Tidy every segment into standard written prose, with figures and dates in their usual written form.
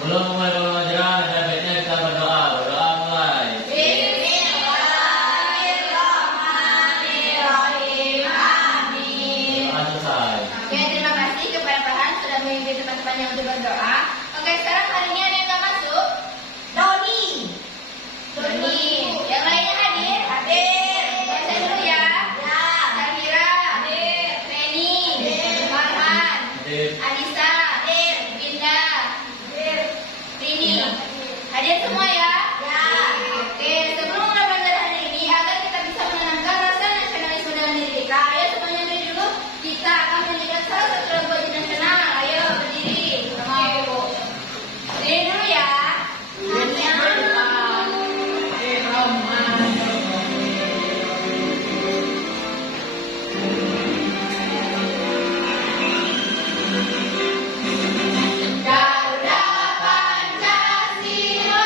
Sebelum memulai pembelajaran, ada baiknya kita berdoa. Berdoa mulai. Bismillahirrahmanirrahim. Amin. Doa selesai. Oke, terima kasih kepada Pak Han sudah memimpin teman-teman yang untuk berdoa. Oke, sekarang hari ini ada yang nggak masuk? Doni. Yang lainnya hadir? Hadir. Baca dulu ya. Syahira. Hadir. Reni. Farhan. Hadir. Anissa. Hadir. Binda. Hadir. Rini. Hadir semua ya? Oke, sebelum mulai pelajaran hari ini, agar kita bisa menanamkan rasa nasionalisme dalam diri kita, ayo semuanya berdiri dulu. Kita akan menjadikan salah satu lagu wajib nasional. Ayo berdiri. Mau. Berdiri dulu ya. Garuda Pancasila,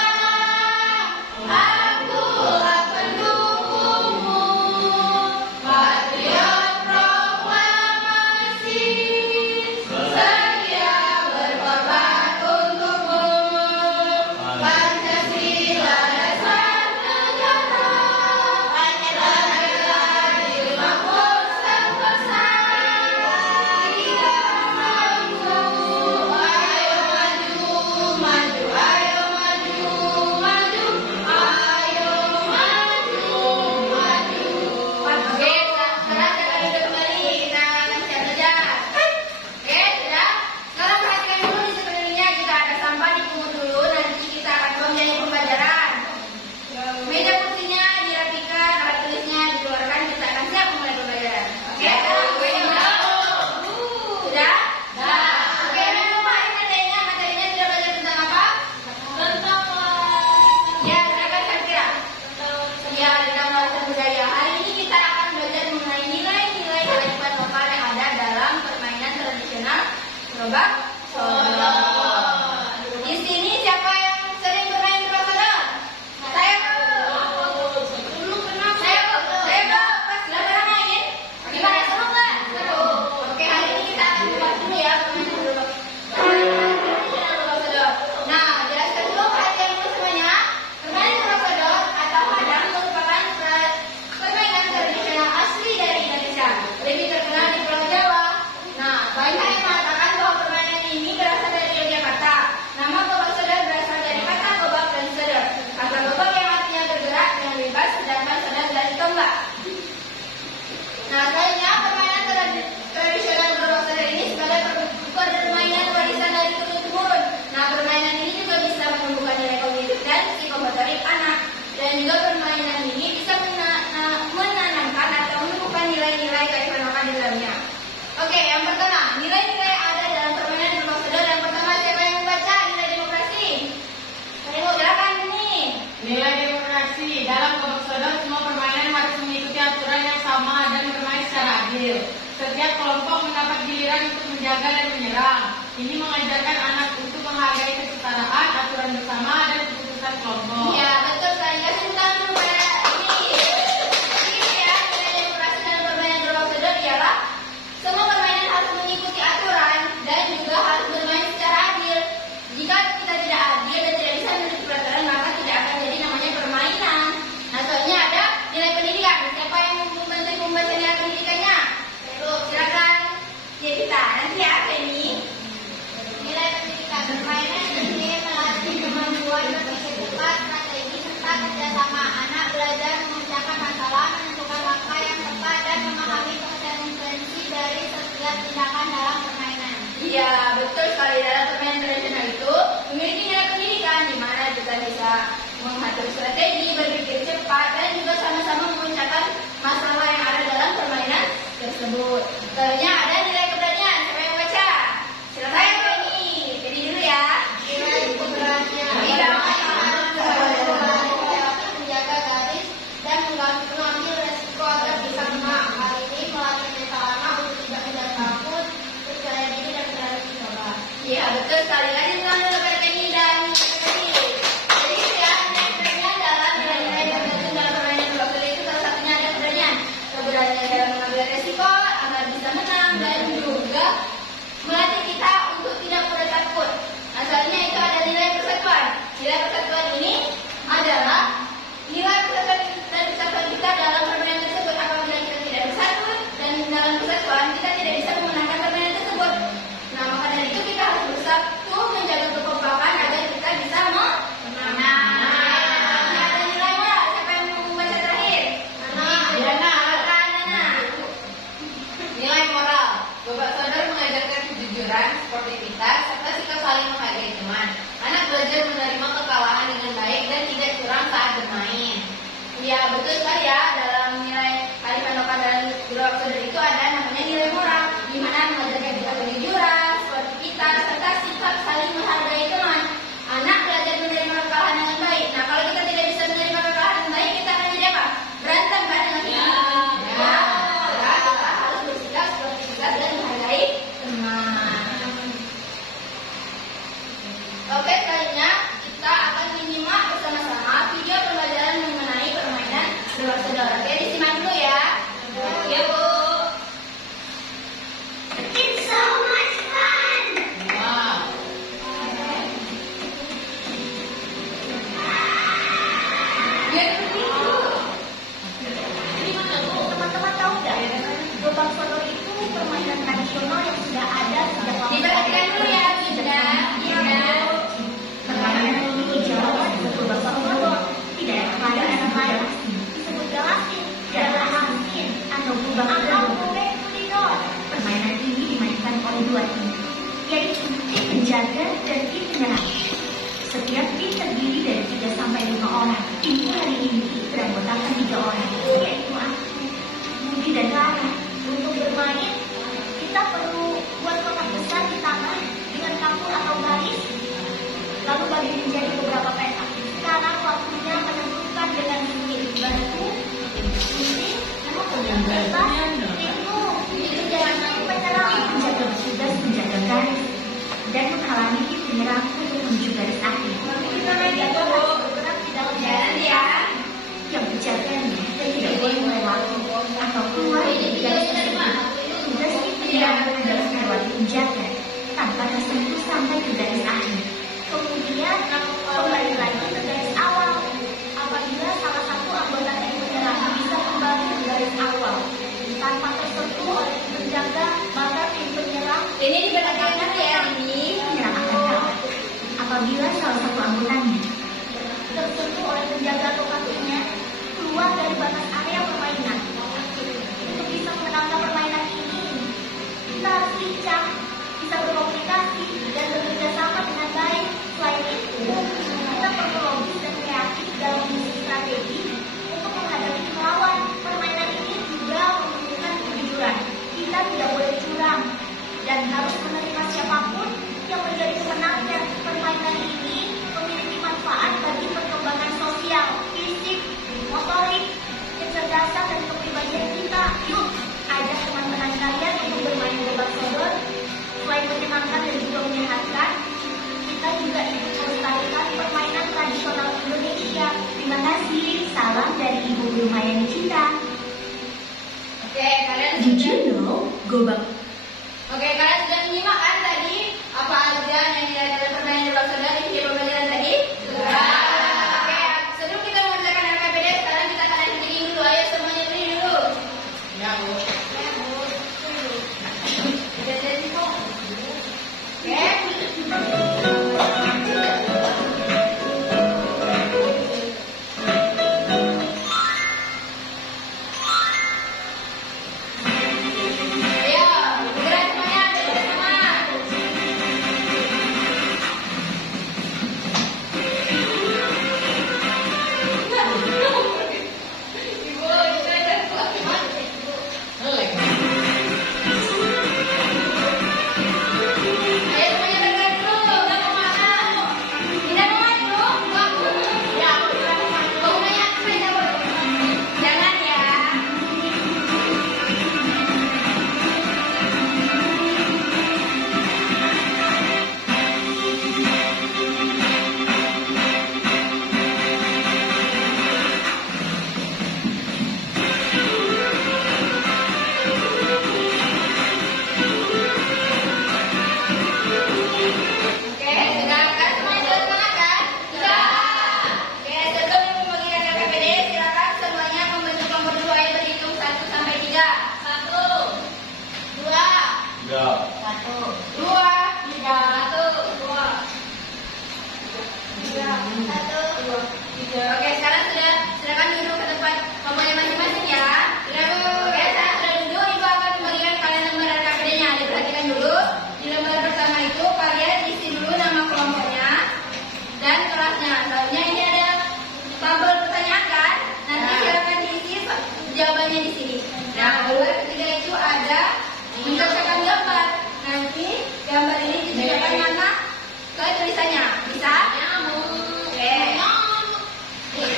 akulah pendukungmu, patriot proklamasi, sedia berkorban untukmu. Pancasila dasar negara, Pancasila dimakmur sentosa. Kita mampu, ayo maju, maju, ayo maju, maju, ayo maju, maju. Oke, sekarang kita duduk kembali, kita akan siap belajar. Oke, sudah? Sekarang perhatikan dulu di sekelilingnya, jika ada sampah dipungut dulu, nanti kita akan menjadi pembelajaran. Meja kursinya dirapikan, alat tulisnya dikeluarkan, kita akan siap memulai pembelajaran. Oke, sudah? Oke, dan lupa ini materinya sudah belajar tentang apa? Ya, silakan Syakira. Ya, tentang warisan budaya. Hari ini kita akan belajar mengenai nilai-nilai kearifan lokal yang ada dalam permainan tradisional gerobak sodor. Di sini siapa yang sering bermain gerobak sodor? Saya. Saya pas belajar main. Gimana, seru nggak? Oke, hari ini kita akan bahas dulu ya permainan gerobak sodor. Nah, jelaskan dulu, perhatian dulu semuanya. Permainan gerobak sodor atau hadang merupakan permainan tradisional asli dari Indonesia, lebih terkenal di Pulau Jawa. Nah, banyak yang mengatakan bahwa permainan ini berasal dari Yogyakarta. Nama gerobak sodor berasal dari kata gobak dan sodor. Kata gobak yang artinya bergerak dengan bebas, sedangkan sodor dari tombak. Nah, selanjutnya permainan tradisional gerobak sodor ini sebagai permainan warisan dari turun-temurun. Nah, permainan ini juga bisa menumbuhkan nilai kognitif dan psikomotorik anak. Dan juga permainan ini bisa menanamkan atau menumbuhkan nilai-nilai kearifan lokal di dalamnya. Oke, yang pertama, nilai-nilai yang ada dalam permainan gerobak sodor. Yang pertama, siapa yang membaca? Nilai demokrasi. Silakan ini. Nilai demokrasi dalam gerobak sodor, semua permainan harus mengikuti aturan yang sama dan bermain secara adil. Setiap kelompok mendapat giliran untuk menjaga dan menyerang. Ini mengajarkan anak untuk menghargai kesetaraan, aturan bersama, dan keputusan kelompok. Iya, betul. Saya kasih tangan dulu pada ini. Ini ya, nilai demokrasi dalam permainan gerobak sodor ialah semua permainan harus mengikuti aturan dan juga harus bermain secara adil. Jika kita tidak adil dan tidak bisa mengikuti peraturan, maka tidak akan jadi namanya permainan. Nah, soalnya ada nilai pendidikan. Siapa yang membaca nilai pendidikannya? Silakan. Ya, kita nanti ya, ini. Nilai pendidikan permainan ini melatih kemampuan berpikir cepat, strategi, serta kerjasama. Anak belajar memecahkan masalah, menentukan langkah yang tepat, dan memahami konsekuensi dari setiap tindakan dalam permainan. Iya, betul sekali. Dalam permainan tradisional itu memiliki nilai pendidikan, di mana kita bisa mengatur strategi, berpikir cepat, dan juga sama-sama memecahkan masalah yang ada dalam permainan tersebut. Selanjutnya ada nilai keberanian. Siapa yang baca? Silakan ini. Jadi dulu ya. Nilai keberanian. Kita harus menjaga garis dan mengambil resiko agar bisa menang. Hal ini melatih mental anak untuk tidak mudah takut, percaya diri dan berani mencoba. Iya, betul sekali. Lagi mengambil kepada Penny dan Penny. Jadi itu ya, nilai keberanian dalam nilai-nilai yang terjun dalam permainan gerobak sodor itu salah satunya ada keberanian. Keberanian dalam mengambil resiko agar bisa menang dan tradisional yang sudah ada sejak lama. Diperhatikan dulu ya, Dinda. Permainan ini jauh disebut bakso sodor. Di daerah lain disebut galasin, daerah asin, atau gubak kulidor. Permainan ini dimainkan oleh dua tim, yaitu tim penjaga dan tim penyerang. Setiap tim terdiri dari 3 sampai 5 orang. Tim hari ini beranggotakan 3 orang, yaitu aku, Budi, dan Rara. Untuk bermain, kita perlu buat kotak besar di tanah dengan kapur atau garis, lalu bagi menjadi beberapa petak. Sekarang waktunya menentukan dengan memilih batu, gunting, kertas, pintu. Jangan sampai penyerang menjaga bertugas menjaga garis dan menghalangi tim penyerang untuk menuju garis akhir. Kita harus bergerak di dalam jalan ya, yang berjaganya dan tidak boleh melewati atau keluar dari garis tersebut. Tugas tim penyerang adalah melewati penjaga tanpa tersentuh sampai ke garis akhir. Kemudian kembali lagi ke garis awal. Apabila salah satu anggota tim penyerang bisa kembali ke garis awal tanpa tersentuh oleh tim penjaga, maka tim penyerang Ini diperhatikan dulu ya, ini. penyerang akan kalah. Apabila salah satu anggotanya tersentuh oleh penjaga atau kakinya keluar dari batas area permainan. Untuk bisa memenangkan permainan ini, kita harus lincah, bisa berkomunikasi, dan bekerja sama dengan baik. Selain itu, kita perlu logis dan kreatif dalam menyusun strategi untuk menghadapi melawan. Permainan ini juga membutuhkan kejujuran. Kita tidak boleh curang dan harus menerima siapapun yang menjadi pemenangnya. Permainan ini memiliki manfaat bagi perkembangan sosial, fisik, motorik, kecerdasan, dan kepribadian kita. Yuk, ajak teman-teman kalian untuk bermain gobak sodor. Selain menyenangkan dan juga menyehatkan, kita juga ikut melestarikan permainan tradisional Indonesia. Terima kasih. Salam dari Ibu Guru Mayani Cinta. Oke, kalian Did sudah you know gobak kalian sudah menyimak kan tadi apa aja yang dilihat dalam permainan gobak sodor di video pembelajaran tadi? Sudah. Oke, sebelum kita mengerjakan RKPD, sekarang kita akan acting dulu. Ayo semuanya berdiri dulu. Ya, Bu. Ya, Bu. Udah jadi kok. Oke. Ayo, bergerak semuanya, bergerak semua. Ibu, itu ada kelakuan. Selek. Ayo semuanya bergerak dulu, nggak mau mana? Tidak mau maju, bagus. Ya, aku tidak mau maju. Kamu nanya apa saja, Bu? Jangan ya. Oke, sudah kan semuanya sudah semangat kan? Sudah. Oke, sebelum membagikan RKPD, silakan semuanya membentuk kelompok dulu. Ayo berhitung 1 sampai 3. 1, 2, 3, 2, 3, 1, 2, 3, 1, 2. Oke, sekarang silakan duduk ke tempat kelompoknya masing-masing ya. Sudah, Bu. Oke, sekarang sudah duduk, Ibu akan membagikan kalian lembar RKPD-nya. Diperhatikan dulu. Di lembar pertama itu kalian isi dulu nama kelompoknya dan kelasnya. Selanjutnya ini ada tabel pertanyaan kan? Nanti silakan diisi jawabannya di sini. Nah, lembar ketiga itu ada mencocokkan gambar. Nanti gambar ini dicocokkan mana ke tulisannya. Bisa? Oke.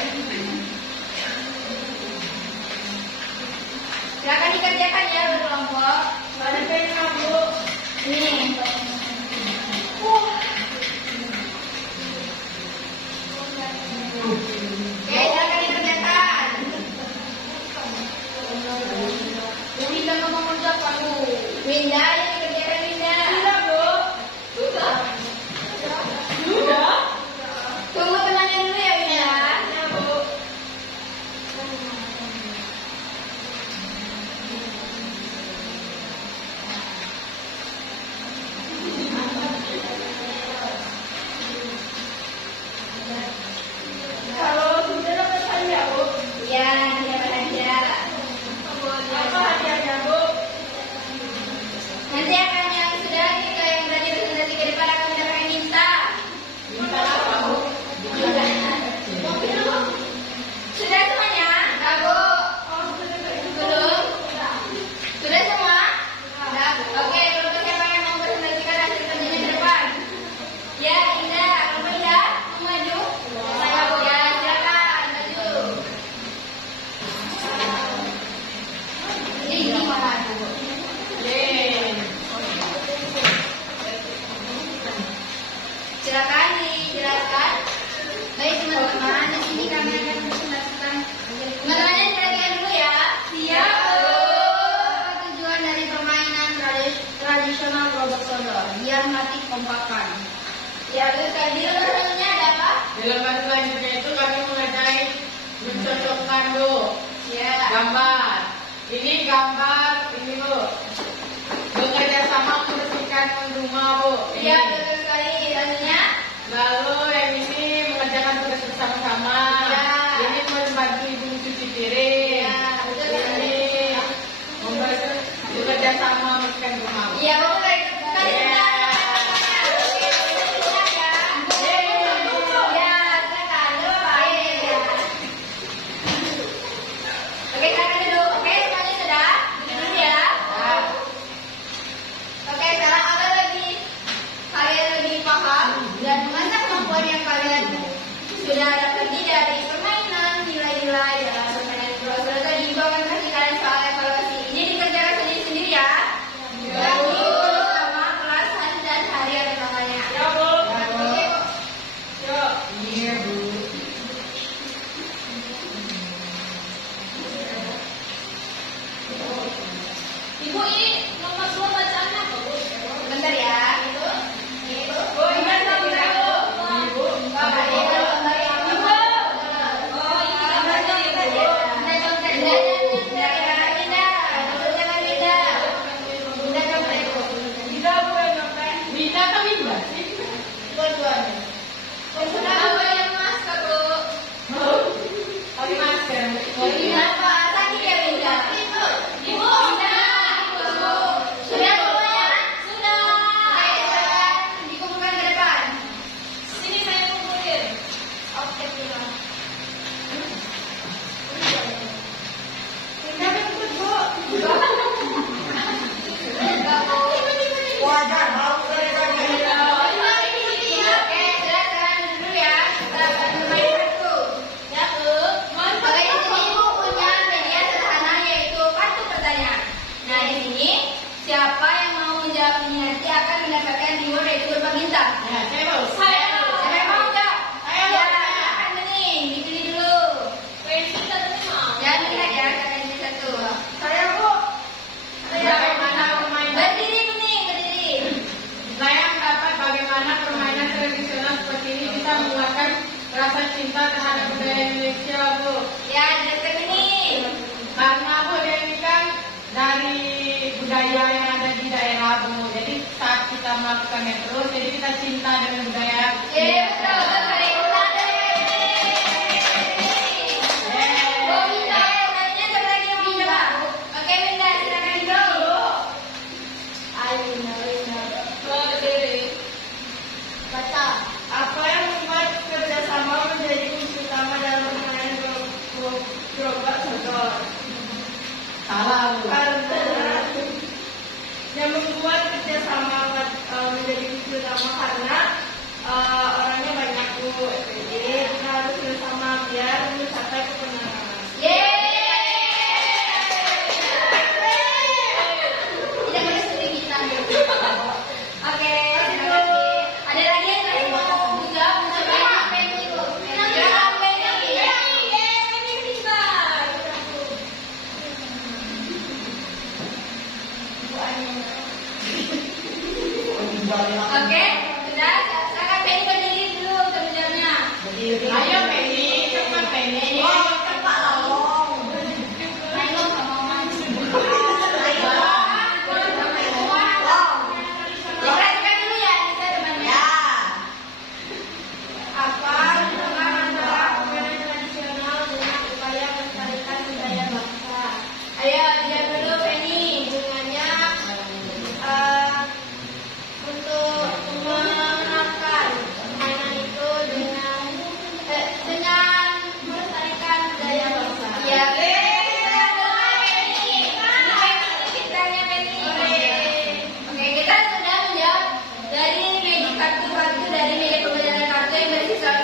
Gambar. Ini gambar ini Bu. Bekerja sama membersihkan rumah Bu. Ini. Iya, betul sekali. Selanjutnya, Lalu yang ini mengerjakan tugas bersama-sama. Ya. Ini membantu ibu mencuci piring. ya, betul sekali. Ini membantu bekerja sama membersihkan rumah Bu. Iya, betul sekali. Tadi sudah. Oke, silakan ya. Ya, silakan. Baik. Oke, silakan duduk. Oke, semuanya sudah? Duduk dulu ya. Ya. Oke, sekarang ada lagi kalian lebih paham dan mengasah kemampuan yang kalian sudah dapat dari permainan nilai-nilai dalam permainan proses tadi. Bahkan kasih kalian soal evaluasi ini dikerjakan sendiri-sendiri ya. Lagi sama kelas hari dan hari ada namanya. Ya Bu. Oke, Bu. Yuk. Iya Bu. Ibu ini nomor 2 bacaan apa Bu? Bentar ya. Itu. Itu. Bu, ini ada Bu. Ibu. Bapak Ibu, Bapak Ibu. Oh, ini gambarnya Ibu. Indah contek. Indah. Itu jangan Indah. Indah contek Bu. Tidak Bu yang sampai. Minta ke Winda sih. Dua-duanya. Sudah Bu yang masker Bu. Pakai masker. Ini apa? Sakit ya Winda? Ibu. Ibu. Ibu. Sudah semuanya? Sudah. Oke, silakan dikumpulkan ke depan. Sini saya kumpulin. Oke, bilang. Tidak ikut Bu. Wajar, mau dari tadi. Oke, silakan duduk ya. Kita akan mulai satu. Ya, Bu. Oke, di sini Ibu punya media sederhana yaitu kartu pertanyaan. Nah, di sini siapa yang mau menjawabnya nanti akan mendapatkan reward yaitu berupa bintang. Ya, saya mau. Siapa yang mau jawab? Saya mau. Ya, silakan bening. Dipilih dulu. Jangan dilihat ya, silakan pilih satu. Saya Bu. Bagaimana permainan? Berdiri bening, berdiri. Saya mendapat bagaimana permainan tradisional seperti ini bisa menguatkan rasa cinta terhadap budaya Indonesia, Bu. Ya, jelaskan bening. Karena Bu, ini kan dari budaya yang ada di daerah, Bu. Jadi saat kita melakukannya terus, jadi kita cinta dengan budaya. Betul, betul sekali. Ulang dari Bu Winda, lainnya siapa lagi yang mau jawab? Oke, Winda, silakan dulu. Ayo, Winda. Baca. Apa yang membuat kerjasama menjadi kunci utama dalam permainan gerobak sodor? Salah, Bu. Karena yang membuat kerjasama menjadi kunci utama karena orangnya banyak Bu. Jadi kita harus bersama biar mencapai kemenangan. Tidak boleh sendiri kita. Oke, terima kasih. Ada lagi yang tadi mau juga mencoba apa yang itu? Silakan Benny. Oke, sudah. Silakan Benny berdiri dulu untuk menjawabnya. Ayo, Penny, cepat Penny. Ayo, sama Perhatikan dulu ya, kita temannya. Apa hubungan antara permainan tradisional dengan upaya melestarikan budaya bangsa? Ayo, jawab dulu Penny. Hubungannya untuk mengenalkan anak itu dengan melestarikan budaya bangsa. Ya, Penny. Oke, kita sudah menjawab dari media kartu-kartu dari media pembelajaran kartu yang berisi soal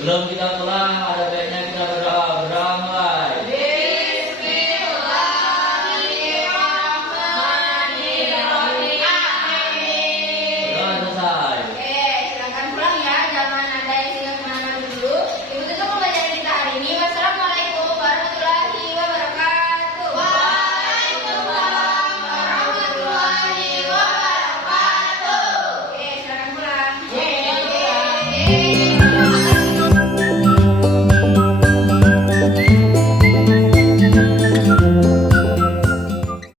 Sebelum kita pulang,